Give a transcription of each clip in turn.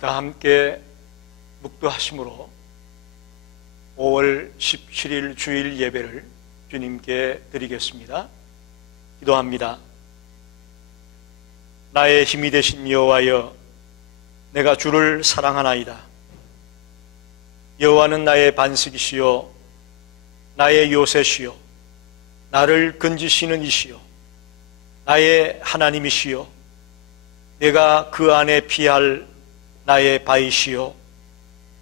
다 함께 묵도하심으로 5월 17일 주일 예배를 주님께 드리겠습니다. 기도합니다. 나의 힘이 되신 여호와여, 내가 주를 사랑하나이다. 여호와는 나의 반석이시요 나의 요새시요 나를 건지시는 이시요 나의 하나님이시요 내가 그 안에 피할 나의 바위시요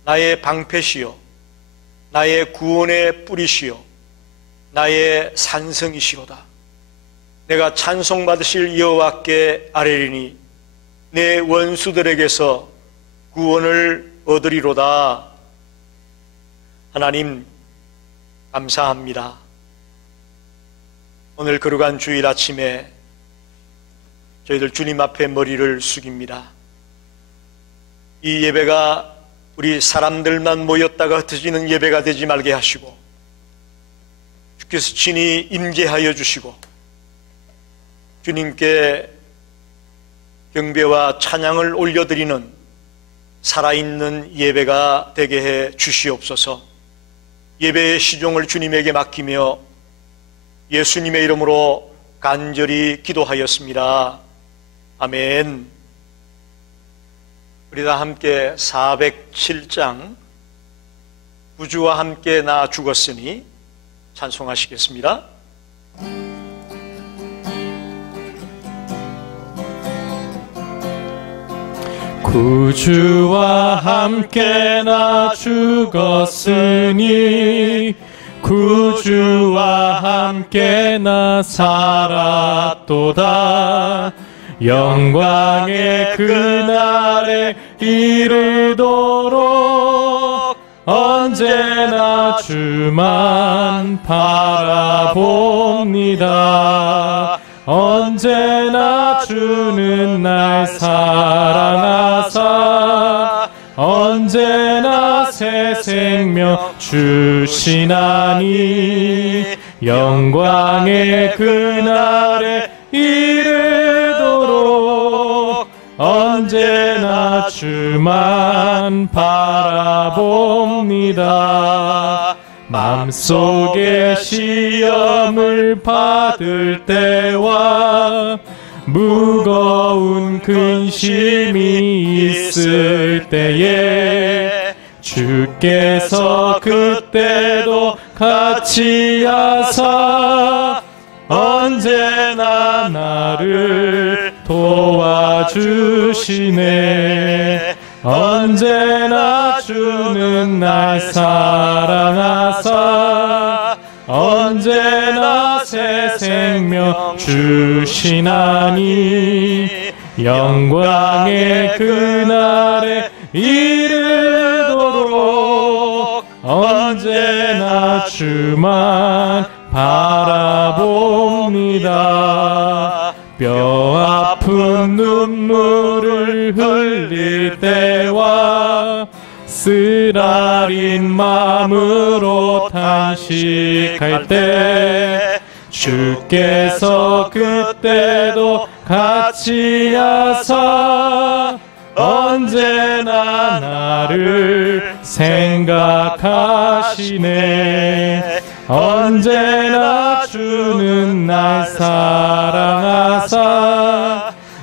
나의 방패시요 나의 구원의 뿌리시요 나의 산성이시로다. 내가 찬송받으실 여호와께 아뢰리니 내 원수들에게서 구원을 얻으리로다. 하나님 감사합니다. 오늘 거룩한 주일 아침에 저희들 주님 앞에 머리를 숙입니다. 이 예배가 우리 사람들만 모였다가 흩어지는 예배가 되지 말게 하시고 주께서 친히 임재하여 주시고 주님께 경배와 찬양을 올려드리는 살아있는 예배가 되게 해 주시옵소서. 예배의 시종을 주님에게 맡기며 예수님의 이름으로 간절히 기도하였습니다. 아멘. 우리 다 함께 407장 구주와 함께 나 죽었으니 찬송하시겠습니다. 구주와 함께 나 죽었으니 구주와 함께 나 살았도다. 영광의 그날에 이르도록 언제나 주만 바라봅니다. 언제나 주는 날 사랑하사 언제나 새 생명 주시나니 영광의 그날에 이르도록 언제나 주만 바라봅니다. 맘속에 시험을 받을 때와 무거운 근심이 있을 때에 주께서 그때도 같이 하사 언제나 나를 도와주시네. 언제나 주는 날 사랑하사 언제나 새 생명 주시나니 영광의 그날에 이르도록 언제나 주만 바라봅니다. 뼈 아픈 눈물을 흘릴 때와 쓰라린 마음으로 탄식할 때 주께서 그때도 같이 하사 언제나 나를 생각하시네. 언제나 주는 날 사랑하사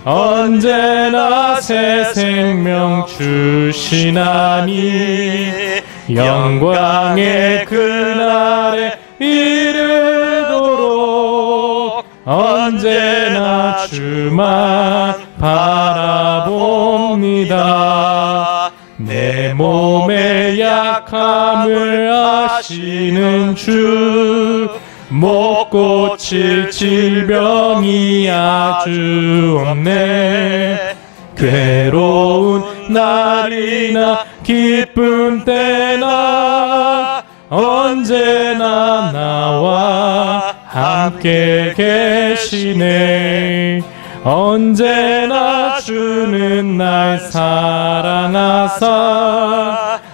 언제나 새 생명 주시나니 영광의 그날에 이르도록 언제나 주만 바라봅니다. 내 몸의 약함을 아시는 주 못 고칠 질병이 아주 없네. 괴로운 날이나 기쁨 때나 언제나 나와 함께 계시네. 언제나 주는 날 사랑하사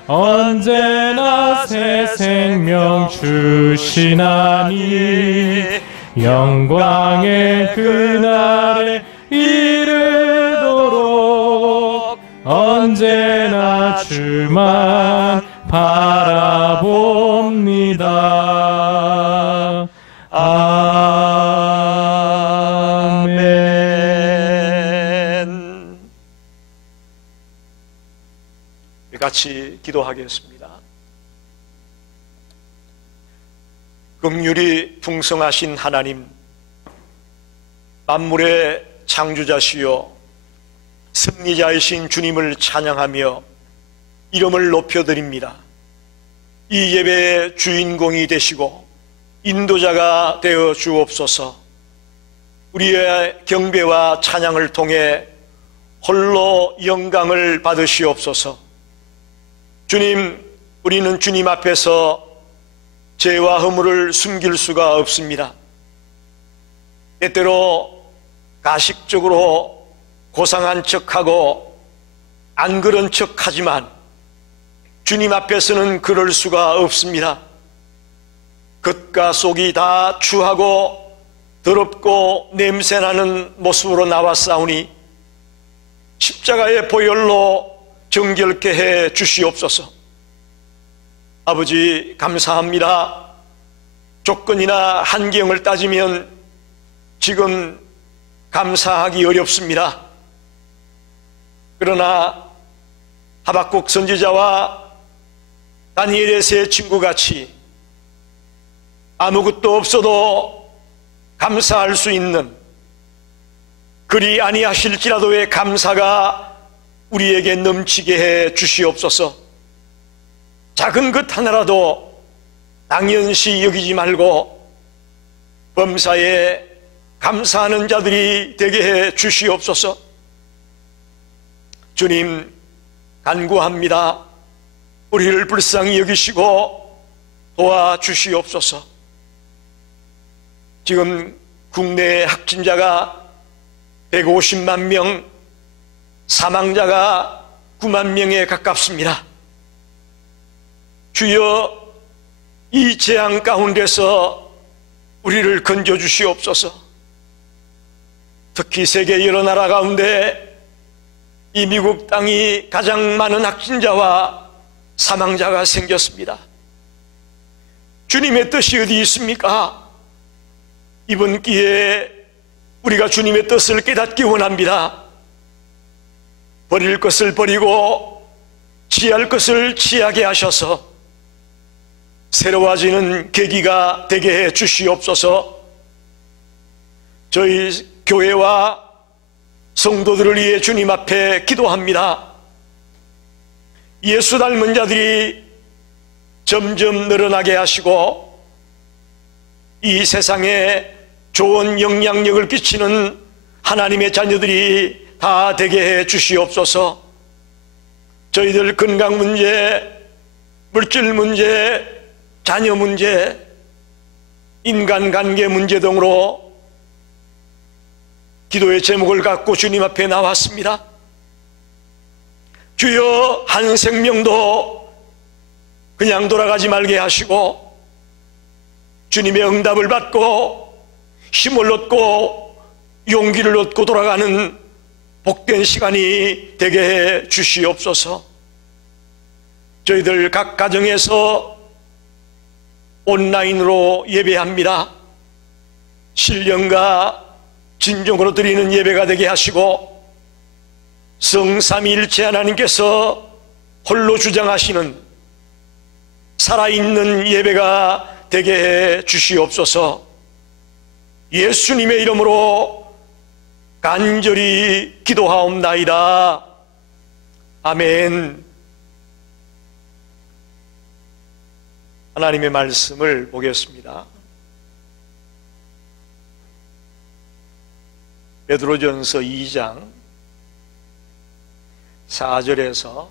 언제나 새 생명 주시나니 영광의 그날에 이르도록 언제나 주만 바라봅니다. 아멘. 같이 기도하겠습니다. 긍휼이 풍성하신 하나님, 만물의 창조자시요 승리자이신 주님을 찬양하며 이름을 높여드립니다. 이 예배의 주인공이 되시고 인도자가 되어 주옵소서. 우리의 경배와 찬양을 통해 홀로 영광을 받으시옵소서. 주님, 우리는 주님 앞에서 죄와 허물을 숨길 수가 없습니다. 때때로 가식적으로 고상한 척하고 안 그런 척하지만 주님 앞에서는 그럴 수가 없습니다. 겉과 속이 다 추하고 더럽고 냄새나는 모습으로 나왔사오니 십자가의 보혈로 정결케 해 주시옵소서. 아버지, 감사합니다. 조건이나 환경을 따지면 지금 감사하기 어렵습니다. 그러나 하박국 선지자와 다니엘의 세 친구같이 아무것도 없어도 감사할 수 있는, 그리 아니하실지라도의 감사가 우리에게 넘치게 해 주시옵소서. 작은 것 하나라도 당연시 여기지 말고 범사에 감사하는 자들이 되게 해 주시옵소서. 주님, 간구합니다. 우리를 불쌍히 여기시고 도와주시옵소서. 지금 국내의 확진자가 150만 명, 사망자가 9만 명에 가깝습니다. 주여, 이 재앙 가운데서 우리를 건져주시옵소서. 특히 세계 여러 나라 가운데 이 미국 땅이 가장 많은 확진자와 사망자가 생겼습니다. 주님의 뜻이 어디 있습니까? 이번 기회에 우리가 주님의 뜻을 깨닫기 원합니다. 버릴 것을 버리고 취할 것을 취하게 하셔서 새로워지는 계기가 되게 해 주시옵소서. 저희 교회와 성도들을 위해 주님 앞에 기도합니다. 예수 닮은 자들이 점점 늘어나게 하시고 이 세상에 좋은 영향력을 끼치는 하나님의 자녀들이 다 되게 해 주시옵소서. 저희들 건강 문제, 물질 문제, 자녀 문제, 인간관계 문제 등으로 기도의 제목을 갖고 주님 앞에 나왔습니다. 주여, 한 생명도 그냥 돌아가지 말게 하시고 주님의 응답을 받고 힘을 얻고 용기를 얻고 돌아가는 복된 시간이 되게 해 주시옵소서. 저희들 각 가정에서 온라인으로 예배합니다. 신령과 진정으로 드리는 예배가 되게 하시고 성삼위일체 하나님께서 홀로 주장하시는 살아있는 예배가 되게 해 주시옵소서. 예수님의 이름으로 간절히 기도하옵나이다. 아멘. 하나님의 말씀을 보겠습니다. 베드로전서 2장 4절에서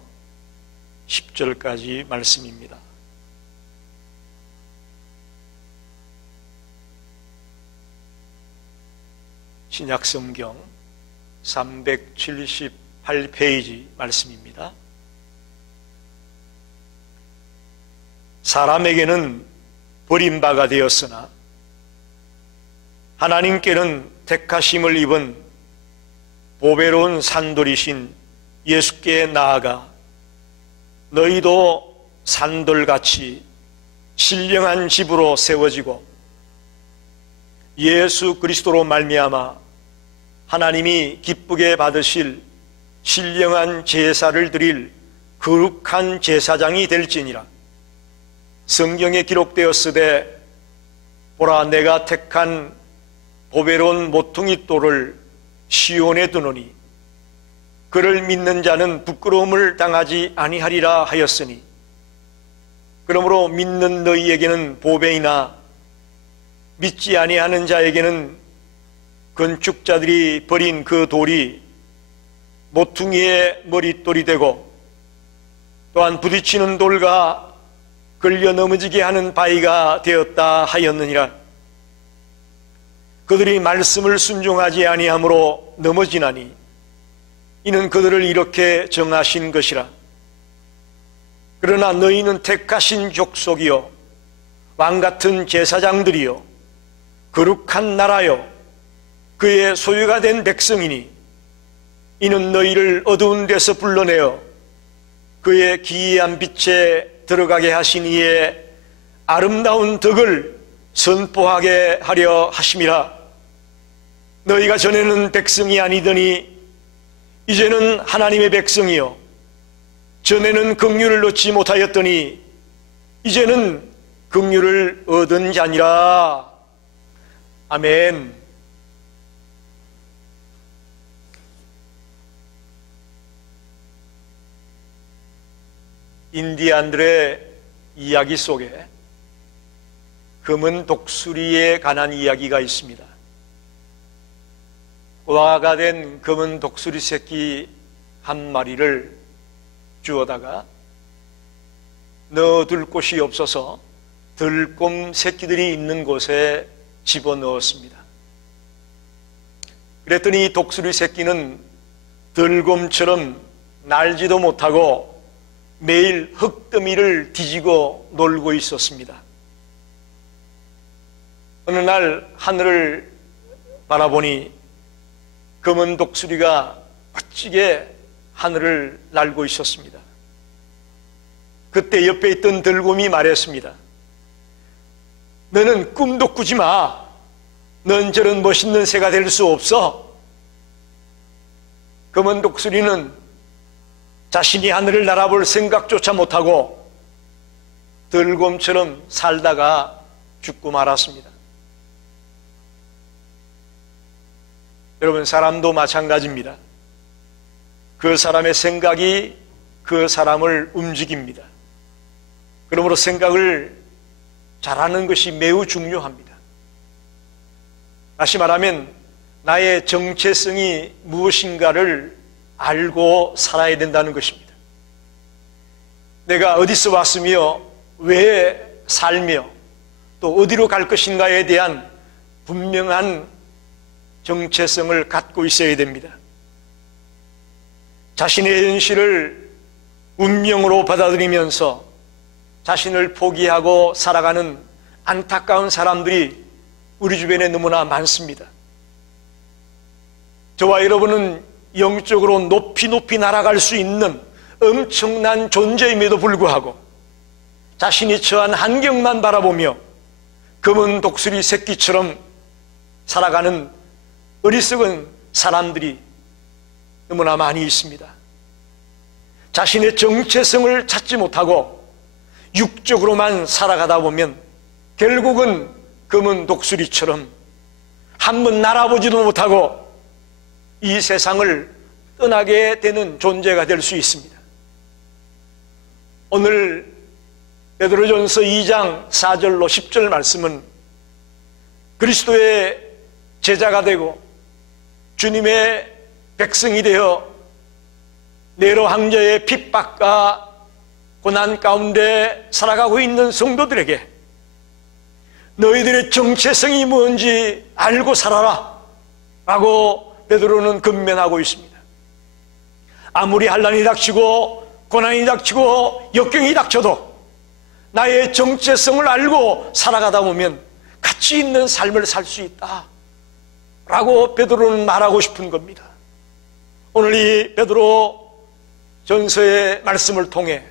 10절까지 말씀입니다. 신약성경 378페이지 말씀입니다. 사람에게는 버림바가 되었으나 하나님께는 택하심을 입은 보배로운 산돌이신 예수께 나아가 너희도 산돌같이 신령한 집으로 세워지고 예수 그리스도로 말미암아 하나님이 기쁘게 받으실 신령한 제사를 드릴 거룩한 제사장이 될지니라. 성경에 기록되었으되 보라, 내가 택한 보배로운 모퉁이 돌을 시온에 두노니 그를 믿는 자는 부끄러움을 당하지 아니하리라 하였으니, 그러므로 믿는 너희에게는 보배이나 믿지 아니하는 자에게는 건축자들이 버린 그 돌이 모퉁이의 머릿돌이 되고, 또한 부딪히는 돌과 걸려 넘어지게 하는 바위가 되었다 하였느니라. 그들이 말씀을 순종하지 아니함으로 넘어지나니 이는 그들을 이렇게 정하신 것이라. 그러나 너희는 택하신 족속이요 왕같은 제사장들이요 거룩한 나라요 그의 소유가 된 백성이니 이는 너희를 어두운 데서 불러내어 그의 기이한 빛에 들어가게 하신 이의 아름다운 덕을 선포하게 하려 하심이라. 너희가 전에는 백성이 아니더니 이제는 하나님의 백성이요 전에는 긍휼을 얻지 못하였더니 이제는 긍휼을 얻은 자니라. 아멘. 인디안들의 이야기 속에 검은 독수리에 관한 이야기가 있습니다. 고아가 된 검은 독수리 새끼 한 마리를 주워다가 넣어둘 곳이 없어서 들곰 새끼들이 있는 곳에 집어넣었습니다. 그랬더니 이 독수리 새끼는 들곰처럼 날지도 못하고 매일 흙더미를 뒤지고 놀고 있었습니다. 어느 날 하늘을 바라보니 검은 독수리가 멋지게 하늘을 날고 있었습니다. 그때 옆에 있던 들곰이 말했습니다. 너는 꿈도 꾸지 마. 넌 저런 멋있는 새가 될 수 없어. 검은 독수리는 자신이 하늘을 날아볼 생각조차 못하고 들곰처럼 살다가 죽고 말았습니다. 여러분, 사람도 마찬가지입니다. 그 사람의 생각이 그 사람을 움직입니다. 그러므로 생각을 잘하는 것이 매우 중요합니다. 다시 말하면 나의 정체성이 무엇인가를 알고 살아야 된다는 것입니다. 내가 어디서 왔으며 왜 살며 또 어디로 갈 것인가에 대한 분명한 정체성을 갖고 있어야 됩니다. 자신의 현실을 운명으로 받아들이면서 자신을 포기하고 살아가는 안타까운 사람들이 우리 주변에 너무나 많습니다. 저와 여러분은 영적으로 높이 높이 날아갈 수 있는 엄청난 존재임에도 불구하고 자신이 처한 환경만 바라보며 검은 독수리 새끼처럼 살아가는 어리석은 사람들이 너무나 많이 있습니다. 자신의 정체성을 찾지 못하고 육적으로만 살아가다 보면 결국은 검은 독수리처럼 한번 날아보지도 못하고 이 세상을 떠나게 되는 존재가 될 수 있습니다. 오늘 베드로전서 2장 4절로 10절 말씀은 그리스도의 제자가 되고 주님의 백성이 되어 네로 황제의 핍박과 고난 가운데 살아가고 있는 성도들에게 너희들의 정체성이 뭔지 알고 살아라 라고 베드로는 권면하고 있습니다. 아무리 환난이 닥치고 고난이 닥치고 역경이 닥쳐도 나의 정체성을 알고 살아가다 보면 가치 있는 삶을 살 수 있다 라고 베드로는 말하고 싶은 겁니다. 오늘 이 베드로 전서의 말씀을 통해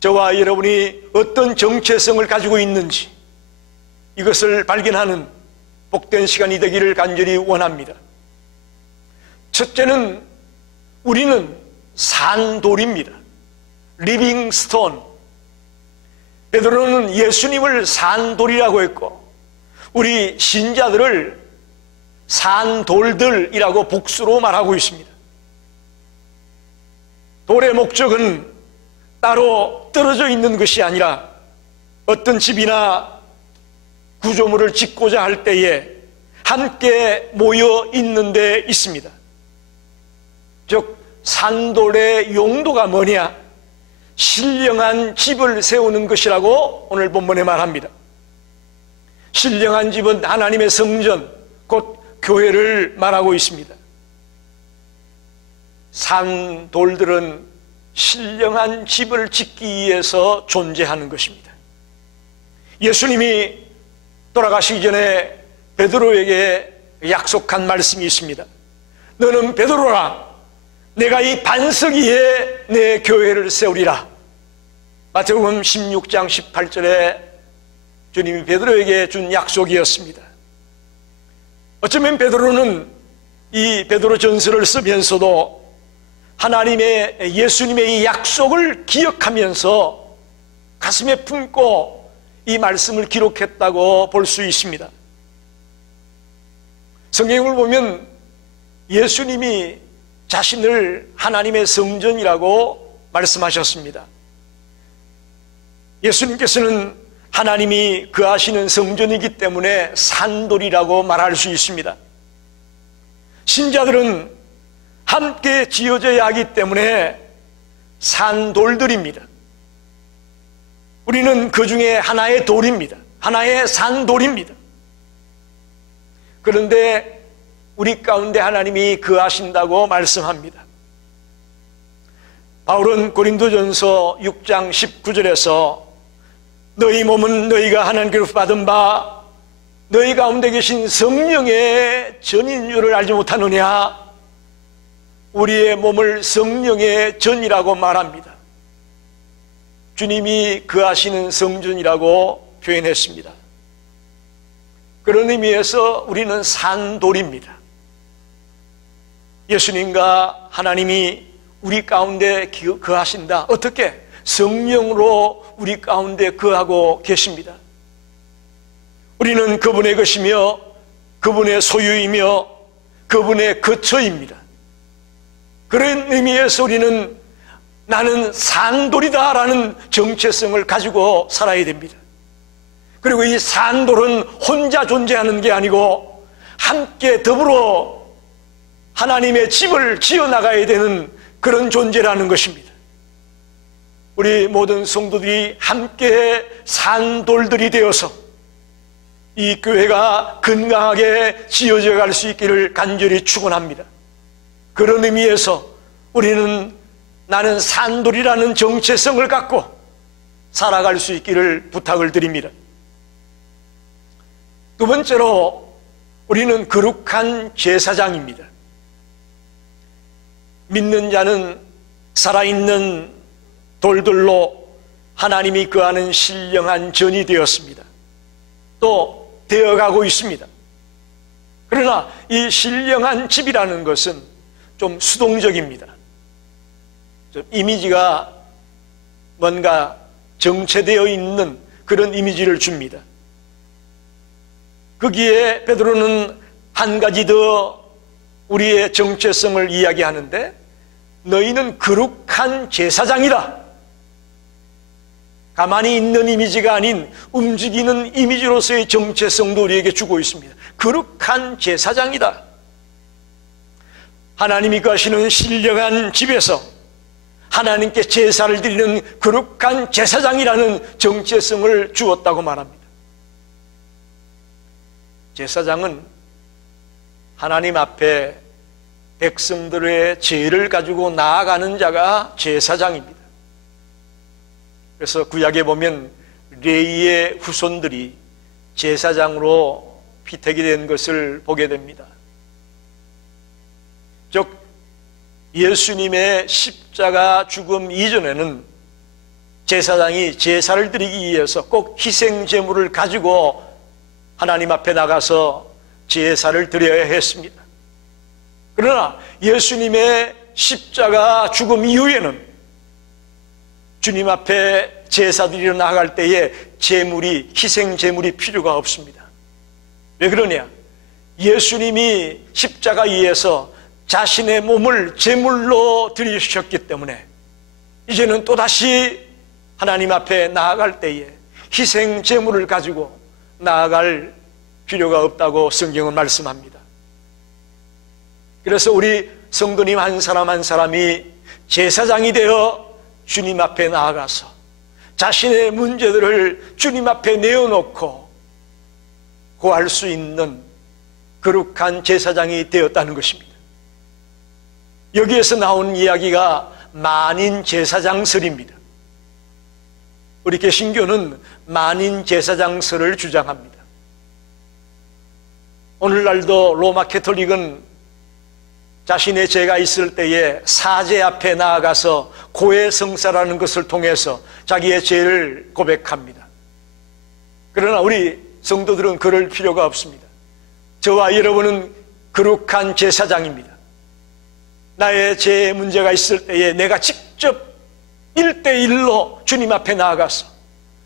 저와 여러분이 어떤 정체성을 가지고 있는지 이것을 발견하는 복된 시간이 되기를 간절히 원합니다. 첫째는 우리는 산돌입니다. 리빙 스톤. 베드로는 예수님을 산돌이라고 했고 우리 신자들을 산돌들이라고 복수로 말하고 있습니다. 돌의 목적은 따로 떨어져 있는 것이 아니라 어떤 집이나 구조물을 짓고자 할 때에 함께 모여 있는 데 있습니다. 즉 산돌의 용도가 뭐냐? 신령한 집을 세우는 것이라고 오늘 본문에 말합니다. 신령한 집은 하나님의 성전, 곧 교회를 말하고 있습니다. 산돌들은 신령한 집을 짓기 위해서 존재하는 것입니다. 예수님이 돌아가시기 전에 베드로에게 약속한 말씀이 있습니다. 너는 베드로라, 내가 이 반석 위에 내 교회를 세우리라. 마태복음 16장 18절에 주님이 베드로에게 준 약속이었습니다. 어쩌면 베드로는 이 베드로 전서를 쓰면서도 하나님의 예수님의 이 약속을 기억하면서 가슴에 품고 이 말씀을 기록했다고 볼 수 있습니다. 성경을 보면 예수님이 자신을 하나님의 성전이라고 말씀하셨습니다. 예수님께서는 하나님이 거하시는 성전이기 때문에 산돌이라고 말할 수 있습니다. 신자들은 함께 지어져야 하기 때문에 산돌들입니다. 우리는 그 중에 하나의 돌입니다. 하나의 산돌입니다. 그런데 우리 가운데 하나님이 거하신다고 말씀합니다. 바울은 고린도전서 6장 19절에서 너희 몸은 너희가 하나님께로부터 받은 바 너희 가운데 계신 성령의 전인 줄을 알지 못하느냐? 우리의 몸을 성령의 전이라고 말합니다. 주님이 거하시는 성전이라고 표현했습니다. 그런 의미에서 우리는 산돌입니다. 예수님과 하나님이 우리 가운데 거하신다. 어떻게? 성령으로 우리 가운데 거하고 계십니다. 우리는 그분의 것이며 그분의 소유이며 그분의 거처입니다. 그런 의미에서 우리는 나는 산돌이다 라는 정체성을 가지고 살아야 됩니다. 그리고 이 산돌은 혼자 존재하는 게 아니고 함께 더불어 하나님의 집을 지어나가야 되는 그런 존재라는 것입니다. 우리 모든 성도들이 함께 산돌들이 되어서 이 교회가 건강하게 지어져 갈 수 있기를 간절히 축원합니다. 그런 의미에서 우리는 나는 산돌이라는 정체성을 갖고 살아갈 수 있기를 부탁을 드립니다. 두 번째로 우리는 거룩한 제사장입니다. 믿는 자는 살아있는 돌들로 하나님이 거하는 신령한 전이 되었습니다. 또 되어가고 있습니다. 그러나 이 신령한 집이라는 것은 좀 수동적입니다. 좀 이미지가 뭔가 정체되어 있는 그런 이미지를 줍니다. 거기에 베드로는 한 가지 더 우리의 정체성을 이야기하는데 너희는 거룩한 제사장이다. 가만히 있는 이미지가 아닌 움직이는 이미지로서의 정체성도 우리에게 주고 있습니다. 거룩한 제사장이다. 하나님이 거하시는 신령한 집에서 하나님께 제사를 드리는 거룩한 제사장이라는 정체성을 주었다고 말합니다. 제사장은 하나님 앞에 백성들의 죄를 가지고 나아가는 자가 제사장입니다. 그래서 구약에 보면 레위의 후손들이 제사장으로 피택이 된 것을 보게 됩니다. 즉 예수님의 십자가 죽음 이전에는 제사장이 제사를 드리기 위해서 꼭 희생 제물을 가지고 하나님 앞에 나가서 제사를 드려야 했습니다. 그러나 예수님의 십자가 죽음 이후에는 주님 앞에 제사 드리러 나갈 때에 제물이, 희생 제물이 필요가 없습니다. 왜 그러냐? 예수님이 십자가 위에서 자신의 몸을 제물로 드리셨기 때문에 이제는 또다시 하나님 앞에 나아갈 때에 희생 제물을 가지고 나아갈 필요가 없다고 성경은 말씀합니다. 그래서 우리 성도님 한 사람 한 사람이 제사장이 되어 주님 앞에 나아가서 자신의 문제들을 주님 앞에 내어놓고 고할 수 있는 거룩한 제사장이 되었다는 것입니다. 여기에서 나온 이야기가 만인 제사장설입니다. 우리 개신교는 만인 제사장설을 주장합니다. 오늘날도 로마 캐톨릭은 자신의 죄가 있을 때에 사제 앞에 나아가서 고해성사라는 것을 통해서 자기의 죄를 고백합니다. 그러나 우리 성도들은 그럴 필요가 없습니다. 저와 여러분은 거룩한 제사장입니다. 나의 죄에 문제가 있을 때에 내가 직접 1대1로 주님 앞에 나아가서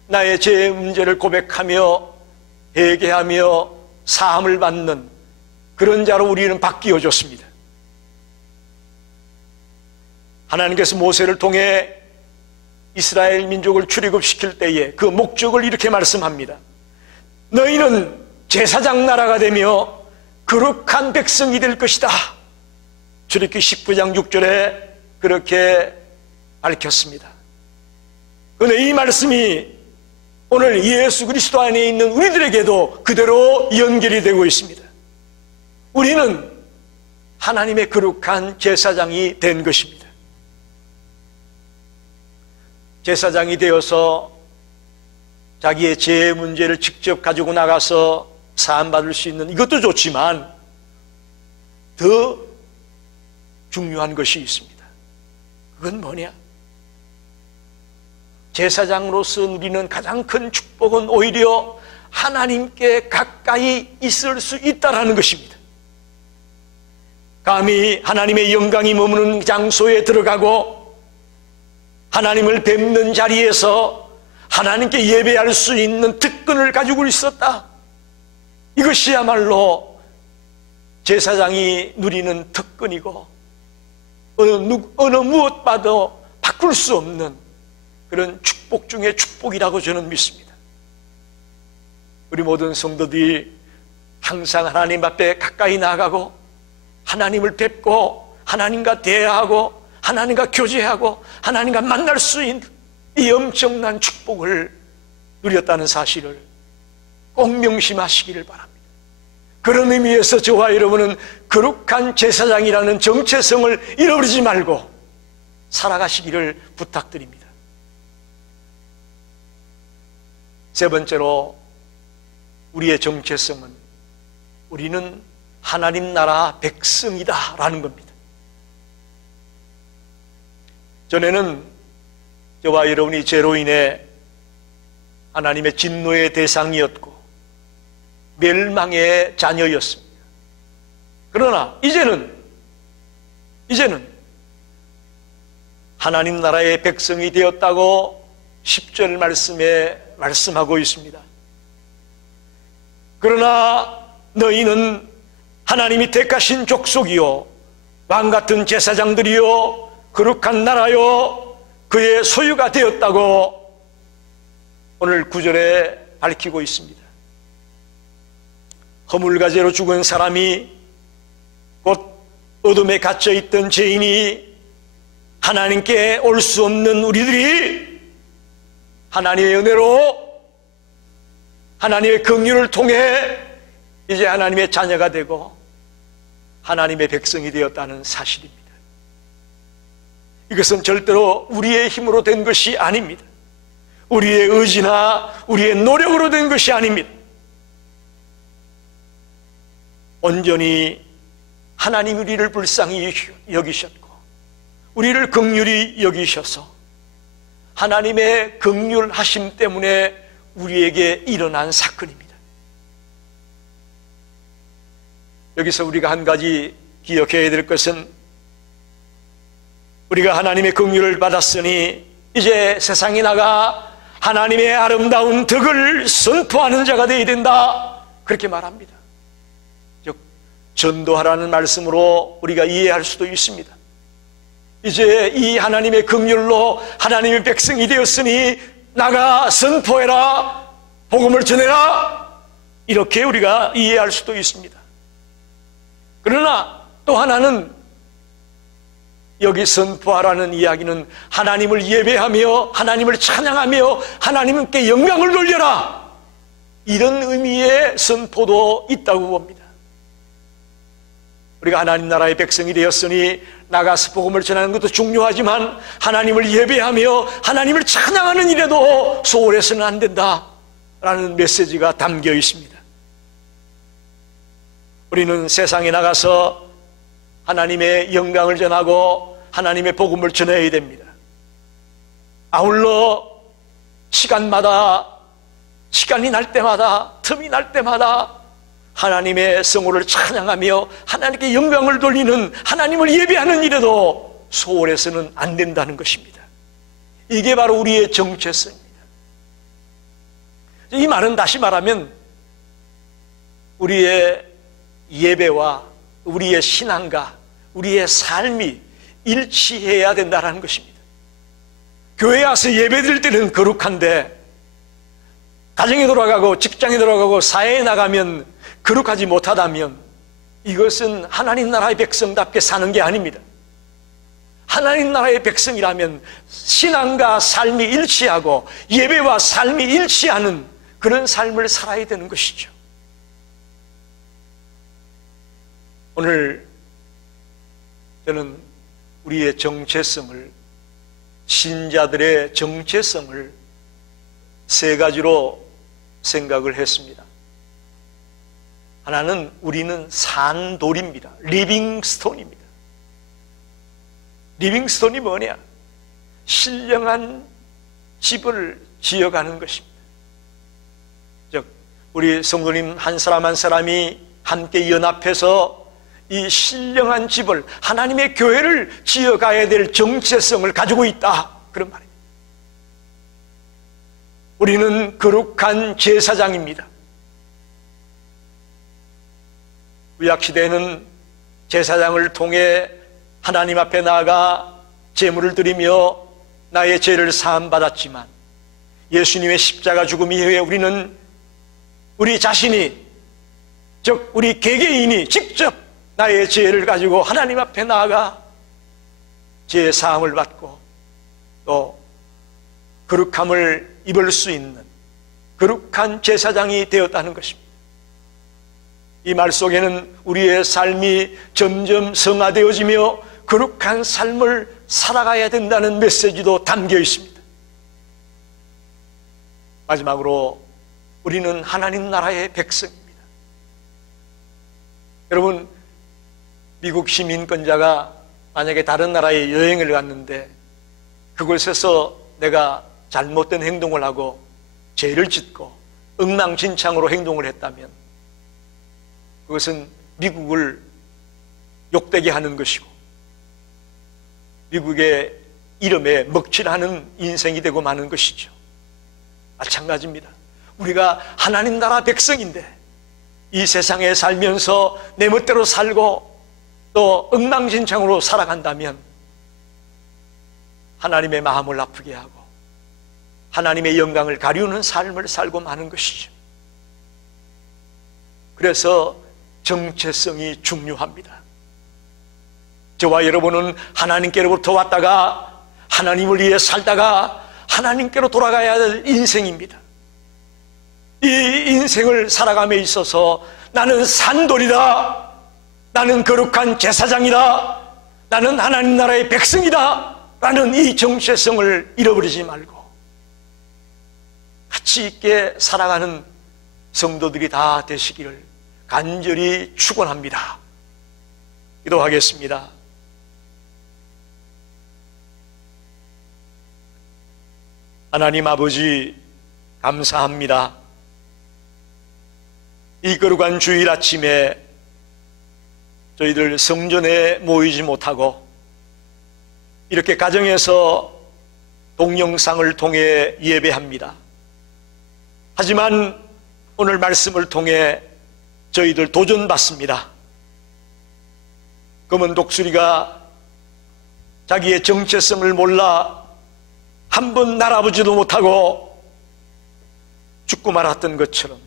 나의 죄의 문제를 고백하며 회개하며 사함을 받는 그런 자로 우리는 바뀌어졌습니다. 하나님께서 모세를 통해 이스라엘 민족을 출애굽시킬 때에 그 목적을 이렇게 말씀합니다. 너희는 제사장 나라가 되며 거룩한 백성이 될 것이다. 출애굽기 19장 6절에 그렇게 밝혔습니다. 그런데 이 말씀이 오늘 예수 그리스도 안에 있는 우리들에게도 그대로 연결이 되고 있습니다. 우리는 하나님의 거룩한 제사장이 된 것입니다. 제사장이 되어서 자기의 죄 문제를 직접 가지고 나가서 사함받을 수 있는 이것도 좋지만 더 중요한 것이 있습니다. 그건 뭐냐? 제사장으로서 누리는 가장 큰 축복은 오히려 하나님께 가까이 있을 수 있다는 것입니다. 감히 하나님의 영광이 머무는 장소에 들어가고 하나님을 뵙는 자리에서 하나님께 예배할 수 있는 특권을 가지고 있었다. 이것이야말로 제사장이 누리는 특권이고 어느 무엇봐도 바꿀 수 없는 그런 축복 중에 축복이라고 저는 믿습니다. 우리 모든 성도들이 항상 하나님 앞에 가까이 나아가고 하나님을 뵙고 하나님과 대화하고 하나님과 교제하고 하나님과 만날 수 있는 이 엄청난 축복을 누렸다는 사실을 꼭 명심하시기를 바랍니다. 그런 의미에서 저와 여러분은 거룩한 제사장이라는 정체성을 잃어버리지 말고 살아가시기를 부탁드립니다. 세 번째로 우리의 정체성은 우리는 하나님 나라 백성이다 라는 겁니다. 전에는 저와 여러분이 죄로 인해 하나님의 진노의 대상이었고 멸망의 자녀였습니다. 그러나 이제는 하나님 나라의 백성이 되었다고 10절 말씀에 말씀하고 있습니다. 그러나 너희는 하나님이 택하신 족속이요 왕같은 제사장들이요 거룩한 나라요 그의 소유가 되었다고 오늘 9절에 밝히고 있습니다. 허물과제로 죽은 사람이 곧 어둠에 갇혀있던 죄인이 하나님께 올 수 없는 우리들이 하나님의 은혜로 하나님의 긍휼을 통해 이제 하나님의 자녀가 되고 하나님의 백성이 되었다는 사실입니다. 이것은 절대로 우리의 힘으로 된 것이 아닙니다. 우리의 의지나 우리의 노력으로 된 것이 아닙니다. 온전히 하나님 우리를 불쌍히 여기셨고 우리를 긍휼히 여기셔서 하나님의 긍휼하심 때문에 우리에게 일어난 사건입니다. 여기서 우리가 한 가지 기억해야 될 것은, 우리가 하나님의 긍휼을 받았으니 이제 세상에 나가 하나님의 아름다운 덕을 선포하는 자가 되어야 된다, 그렇게 말합니다. 즉 전도하라는 말씀으로 우리가 이해할 수도 있습니다. 이제 이 하나님의 긍휼로 하나님의 백성이 되었으니 나가 선포해라, 복음을 전해라, 이렇게 우리가 이해할 수도 있습니다. 그러나 또 하나는, 여기 선포하라는 이야기는 하나님을 예배하며 하나님을 찬양하며 하나님께 영광을 돌려라, 이런 의미의 선포도 있다고 봅니다. 우리가 하나님 나라의 백성이 되었으니 나가서 복음을 전하는 것도 중요하지만 하나님을 예배하며 하나님을 찬양하는 일에도 소홀해서는 안 된다라는 메시지가 담겨 있습니다. 우리는 세상에 나가서 하나님의 영광을 전하고 하나님의 복음을 전해야 됩니다. 아울러 시간마다, 시간이 날 때마다, 틈이 날 때마다 하나님의 성호를 찬양하며 하나님께 영광을 돌리는, 하나님을 예배하는 일에도 소홀해서는 안 된다는 것입니다. 이게 바로 우리의 정체성입니다. 이 말은 다시 말하면 우리의 예배와 우리의 신앙과 우리의 삶이 일치해야 된다는 것입니다. 교회에 와서 예배드릴 때는 거룩한데 가정에 돌아가고 직장에 돌아가고 사회에 나가면 거룩하지 못하다면 이것은 하나님 나라의 백성답게 사는 게 아닙니다. 하나님 나라의 백성이라면 신앙과 삶이 일치하고 예배와 삶이 일치하는 그런 삶을 살아야 되는 것이죠. 오늘 저는 우리의 정체성을, 신자들의 정체성을 세 가지로 생각을 했습니다. 하나는 우리는 산돌입니다. 리빙스톤입니다. 리빙스톤이 뭐냐? 신령한 집을 지어가는 것입니다. 즉 우리 성도님 한 사람 한 사람이 함께 연합해서 이 신령한 집을, 하나님의 교회를 지어가야 될 정체성을 가지고 있다, 그런 말입니다. 우리는 거룩한 제사장입니다. 구약시대에는 제사장을 통해 하나님 앞에 나아가 제물을 드리며 나의 죄를 사함받았지만 예수님의 십자가 죽음 이후에 우리는 우리 자신이, 즉 우리 개개인이 직접 나의 죄를 가지고 하나님 앞에 나아가 죄 사함을 받고 또 거룩함을 입을 수 있는 거룩한 제사장이 되었다는 것입니다. 이 말 속에는 우리의 삶이 점점 성화되어지며 거룩한 삶을 살아가야 된다는 메시지도 담겨 있습니다. 마지막으로 우리는 하나님 나라의 백성입니다. 여러분, 미국 시민권자가 만약에 다른 나라에 여행을 갔는데 그곳에서 내가 잘못된 행동을 하고 죄를 짓고 엉망진창으로 행동을 했다면 그것은 미국을 욕되게 하는 것이고 미국의 이름에 먹칠하는 인생이 되고 마는 것이죠. 마찬가지입니다. 우리가 하나님 나라 백성인데 이 세상에 살면서 내 멋대로 살고 또 엉망진창으로 살아간다면 하나님의 마음을 아프게 하고 하나님의 영광을 가리우는 삶을 살고 마는 것이죠. 그래서 정체성이 중요합니다. 저와 여러분은 하나님께로부터 왔다가 하나님을 위해 살다가 하나님께로 돌아가야 될 인생입니다. 이 인생을 살아감에 있어서 나는 산돌이다, 나는 거룩한 제사장이다, 나는 하나님 나라의 백성이다 라는 이 정체성을 잃어버리지 말고 가치 있게 살아가는 성도들이 다 되시기를 간절히 축원합니다. 기도하겠습니다. 하나님 아버지, 감사합니다. 이 거룩한 주일 아침에 저희들 성전에 모이지 못하고 이렇게 가정에서 동영상을 통해 예배합니다. 하지만 오늘 말씀을 통해 저희들 도전받습니다. 검은 독수리가 자기의 정체성을 몰라 한 번 날아보지도 못하고 죽고 말았던 것처럼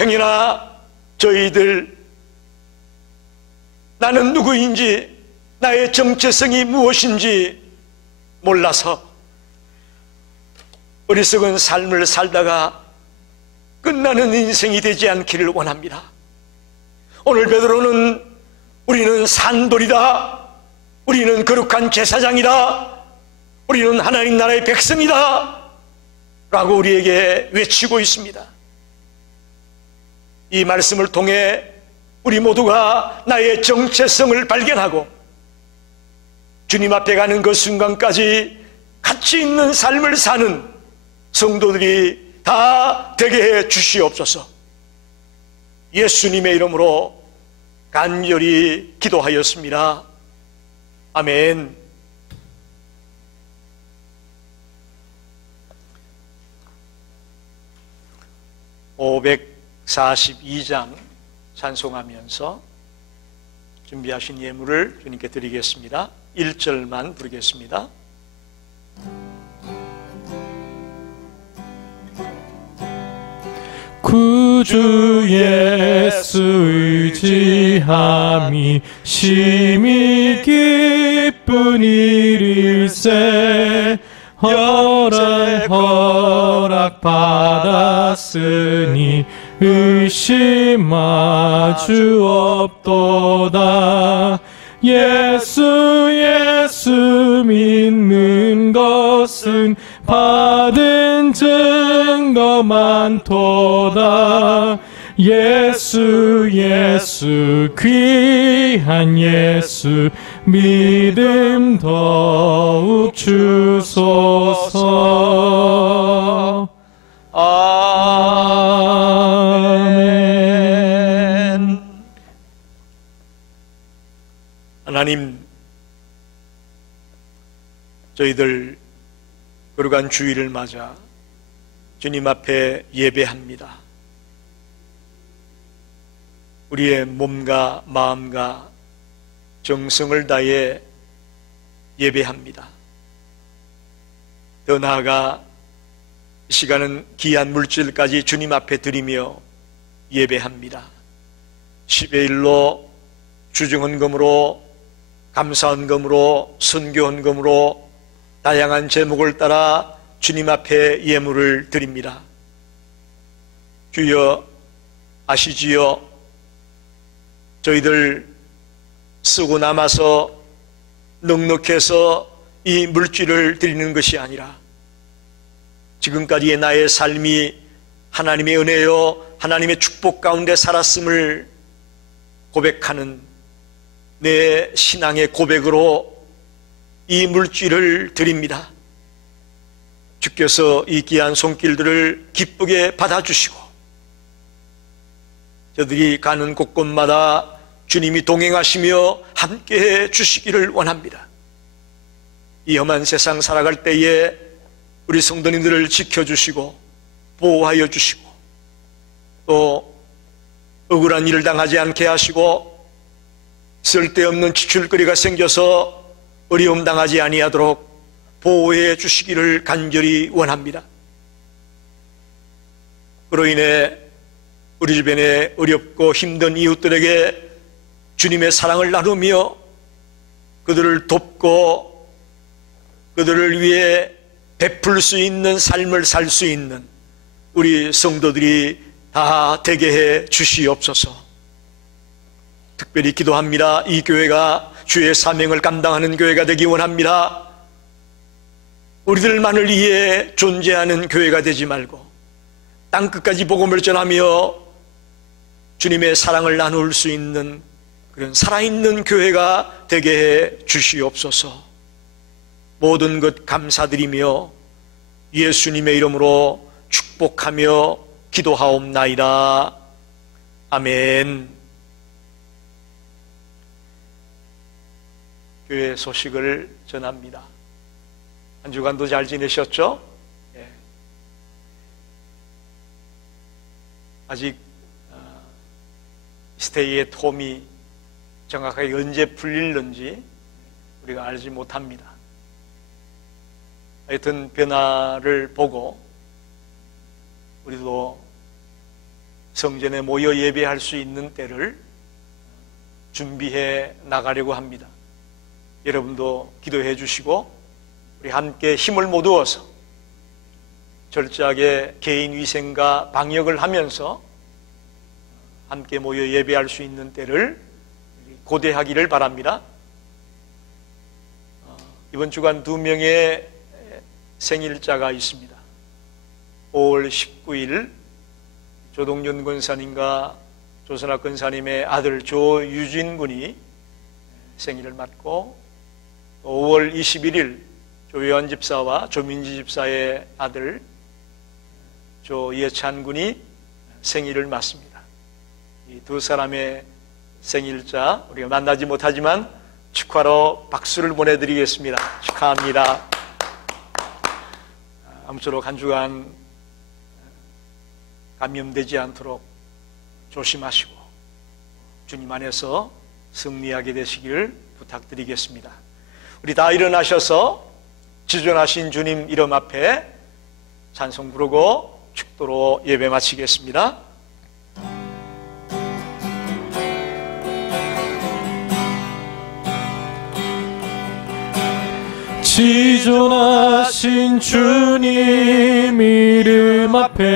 행여나 저희들 나는 누구인지 나의 정체성이 무엇인지 몰라서 어리석은 삶을 살다가 끝나는 인생이 되지 않기를 원합니다. 오늘 베드로는 우리는 산돌이다, 우리는 거룩한 제사장이다, 우리는 하나님 나라의 백성이다 라고 우리에게 외치고 있습니다. 이 말씀을 통해 우리 모두가 나의 정체성을 발견하고 주님 앞에 가는 그 순간까지 가치 있는 삶을 사는 성도들이 다 되게 해 주시옵소서. 예수님의 이름으로 간절히 기도하였습니다. 아멘. (542장) 찬송하면서 준비하신 예물을 주님께 드리겠습니다. 1절만 부르겠습니다. 구주 예수 의지함이 심히 기쁜 일일세. 허락받았으니 의심하주 없도다. 예수 믿는 것은 받은 증거 많도다. 예수 귀한 예수 믿음 더욱 주소서. 아멘. 하나님, 저희들 거룩한 주일을 맞아 주님 앞에 예배합니다. 우리의 몸과 마음과 정성을 다해 예배합니다. 더 나아가 이 시간은 귀한 물질까지 주님 앞에 드리며 예배합니다. 10의 1로 주중헌금으로, 감사헌금으로, 선교헌금으로 다양한 제목을 따라 주님 앞에 예물을 드립니다. 주여 아시지요? 저희들 쓰고 남아서 넉넉해서 이 물질을 드리는 것이 아니라 지금까지의 나의 삶이 하나님의 은혜요 하나님의 축복 가운데 살았음을 고백하는 내 신앙의 고백으로 이 물질을 드립니다. 주께서 이 귀한 손길들을 기쁘게 받아주시고 저들이 가는 곳곳마다 주님이 동행하시며 함께해 주시기를 원합니다. 이 험한 세상 살아갈 때에 우리 성도님들을 지켜주시고 보호하여 주시고 또 억울한 일을 당하지 않게 하시고 쓸데없는 지출거리가 생겨서 어려움 당하지 아니하도록 보호해 주시기를 간절히 원합니다. 그로 인해 우리 주변에 어렵고 힘든 이웃들에게 주님의 사랑을 나누며 그들을 돕고 그들을 위해 베풀 수 있는 삶을 살 수 있는 우리 성도들이 다 되게 해 주시옵소서. 특별히 기도합니다. 이 교회가 주의 사명을 감당하는 교회가 되기 원합니다. 우리들만을 위해 존재하는 교회가 되지 말고 땅끝까지 복음을 전하며 주님의 사랑을 나눌 수 있는 그런 살아있는 교회가 되게 해 주시옵소서. 모든 것 감사드리며 예수님의 이름으로 축복하며 기도하옵나이다. 아멘. 교회 소식을 전합니다. 한 주간도 잘 지내셨죠? 예. 아직 스테이 앳 홈이 정확하게 언제 풀릴는지 우리가 알지 못합니다. 하여튼 변화를 보고 우리도 성전에 모여 예배할 수 있는 때를 준비해 나가려고 합니다. 여러분도 기도해 주시고 우리 함께 힘을 모두어서 철저하게 개인 위생과 방역을 하면서 함께 모여 예배할 수 있는 때를 고대하기를 바랍니다. 이번 주간 2명의 생일자가 있습니다. 5월 19일 조동윤 권사님과 조선학 권사님의 아들 조유진 군이 생일을 맞고, 5월 21일 조요한 집사와 조민지 집사의 아들 조예찬 군이 생일을 맞습니다. 이 두 사람의 생일자 우리가 만나지 못하지만 축하로 박수를 보내드리겠습니다. 축하합니다. 아무쪼록 한 주간 감염되지 않도록 조심하시고 주님 안에서 승리하게 되시길 부탁드리겠습니다. 우리 다 일어나셔서 지존하신 주님 이름 앞에 찬송 부르고 축도로 예배 마치겠습니다. 지존하신 주님 이름 앞에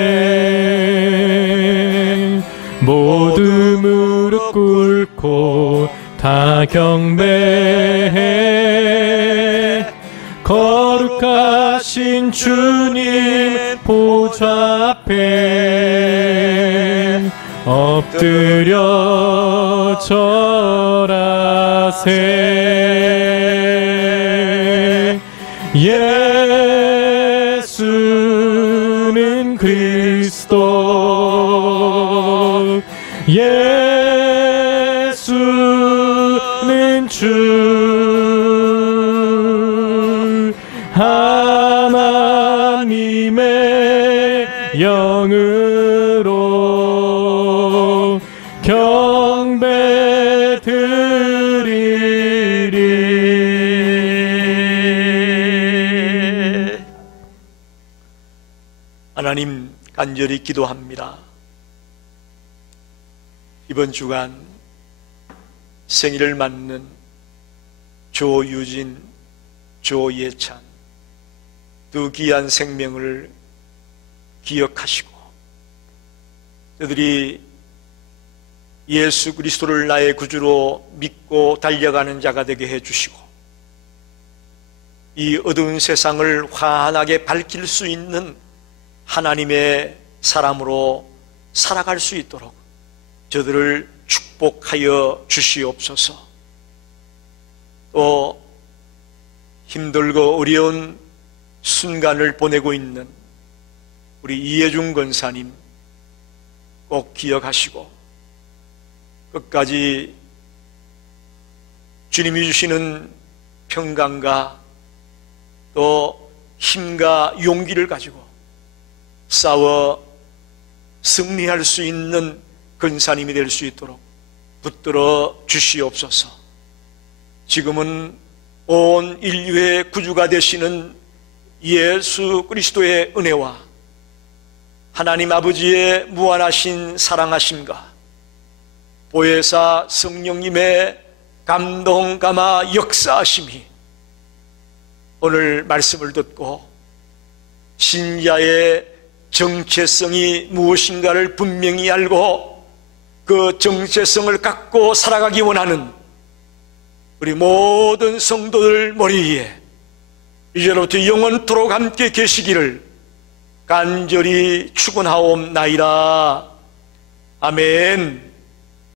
모두 무릎 꿇고 다 경배해. 거룩하신 주님 보좌 앞에 엎드려 절하세. 예수는 그리스도, 예수는 주, 하나님의 영으로 경배 드리리. 하나님, 간절히 기도합니다. 이번 주간 생일을 맞는 조유진, 조예찬 두 귀한 생명을 기억하시고 그들이 예수 그리스도를 나의 구주로 믿고 달려가는 자가 되게 해주시고 이 어두운 세상을 환하게 밝힐 수 있는 하나님의 사람으로 살아갈 수 있도록 저들을 축복하여 주시옵소서. 또 힘들고 어려운 순간을 보내고 있는 우리 이해중 권사님 꼭 기억하시고 끝까지 주님이 주시는 평강과 또 힘과 용기를 가지고 싸워 승리할 수 있는 권사님이 될 수 있도록 붙들어 주시옵소서. 지금은 온 인류의 구주가 되시는 예수 그리스도의 은혜와 하나님 아버지의 무한하신 사랑하심과 보혜사 성령님의 감동 감화 역사하심이 오늘 말씀을 듣고 신자의 정체성이 무엇인가를 분명히 알고 그 정체성을 갖고 살아가기 원하는 우리 모든 성도들 머리 위에 이제로부터 영원토록 함께 계시기를 간절히 축원하옵나이다. 아멘.